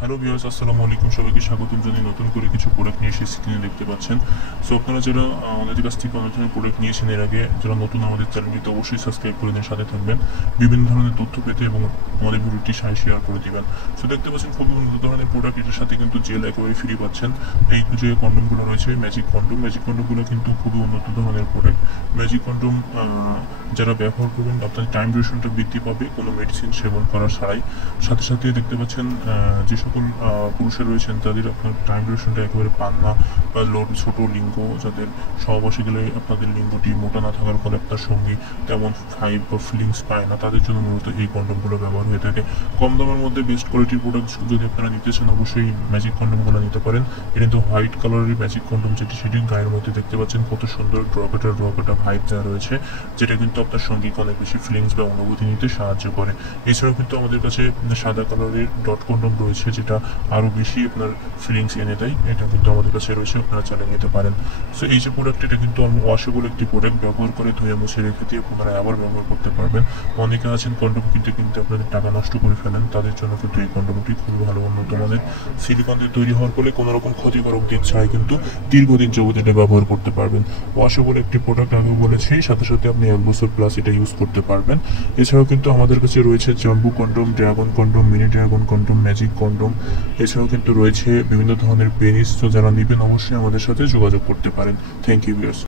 Hello viewers, আসসালামু আলাইকুম। সবাইকে স্বাগতম জানিয়ে নতুন করে কিছু প্রোডাক্ট নিয়ে এসে স্ক্রিনে দেখতে পাচ্ছেন। সো আপনারা যারা আমাদের কাছ থেকে অনেক ধরনের প্রোডাক্ট নিয়েছেন এর আগে, যারা নতুন আমাদের চ্যানেলটিতে অবশ্যই সাবস্ক্রাইব করে দিন, সাথে থাকবেন বিভিন্ন ধরনের তথ্য পেতে এবং আমাদের ভিডিওটি শেয়ার করে দিবেন। সো দেখতে পাচ্ছেন খুবই উন্নত ধরনের প্রোডাক্ট, এটার সাথে কিন্তু জেল একেবারে ফ্রি পাচ্ছেন। এই যে কন্ডমগুলো রয়েছে ম্যাজিক কন্ডমগুলো কিন্তু খুবই উন্নত ধরনের প্রোডাক্ট। ম্যাজিক কন্ডম যারা ব্যবহার করবেন আপনার টাইম ডিউরেশনটা বৃদ্ধি পাবে কোনো মেডিসিন সেবন করা ছাড়াই। সাথে সাথে দেখতে পাচ্ছেন যে সকল পুরুষরা রয়েছেন তাদের আপনার টাইম ডিউরেশনটা একেবারে পান না, বা ছোট লিঙ্গ যাদের সহবাসে গেলে আপনাদের লিঙ্গটি মোটা না থাকার ফলে আপনার সঙ্গী তেমন ফাইভ বা ফিলিংস পায় না, তাদের জন্য মূলত এই কন্ডমগুলো ব্যবহার হয়ে থাকে। কম দামের মধ্যে বেস্ট কোয়ালিটির প্রোডাক্ট যদি আপনারা নিতে চান অবশ্যই ম্যাজিক কন্ডমগুলো নিতে পারেন। এটা কিন্তু হোয়াইট কালারের ম্যাজিক কন্ডম, সেটি গায়ের মধ্যে দেখতে পাচ্ছেন কত সুন্দর ড্রপেটা ভাইব দেওয়া রয়েছে, যেটা কিন্তু আপনার সঙ্গীকে অনেক বেশি ফিলিংস বা অনুভূতি নিতে সাহায্য করে। এছাড়াও কিন্তু আমাদের কাছে সাদা কালারের ডট কন্ডম রয়েছে, যেটা আরও বেশি আপনার ফিলিংস এনে দেয়। এটা কিন্তু আমাদের কাছে রয়েছে, আপনারা চালিয়ে নিতে পারেন। সো এই যে প্রোডাক্ট, এটা কিন্তু ওয়াশেবল একটি প্রোডাক্ট, ব্যবহার করে ধুয়ে মুছে রেখে দিয়ে পুনরায় আবার ব্যবহার করতে পারবেন। অনেকে আছেন কন্ডম কিনতে আপনাদের টাকা নষ্ট করে ফেলেন, তাদের জন্য কিন্তু এই কন্ডমটি খুবই ভালো উন্নত মানের সিলিকন দিয়ে তৈরি হওয়ার ফলে কোনো রকম ক্ষতিকারক দিক ছাড়াই কিন্তু দীর্ঘদিন যাবত এটা ব্যবহার করতে পারবেন। ওয়াশেবল একটি প্রোডাক্ট আমি বলেছি, সাথে সাথে আপনি 1 বছর প্লাস এটা ইউজ করতে পারবেন। এছাড়াও কিন্তু আমাদের কাছে রয়েছে জাম্বু condom, dragon condom, mini dragon condom, magic condom. এছাড়াও কিন্তু রয়েছে বিভিন্ন ধরনের পেনিস। তো যারা নেবেন অবশ্যই আমাদের সাথে যোগাযোগ করতে পারেন। Thank you viewers.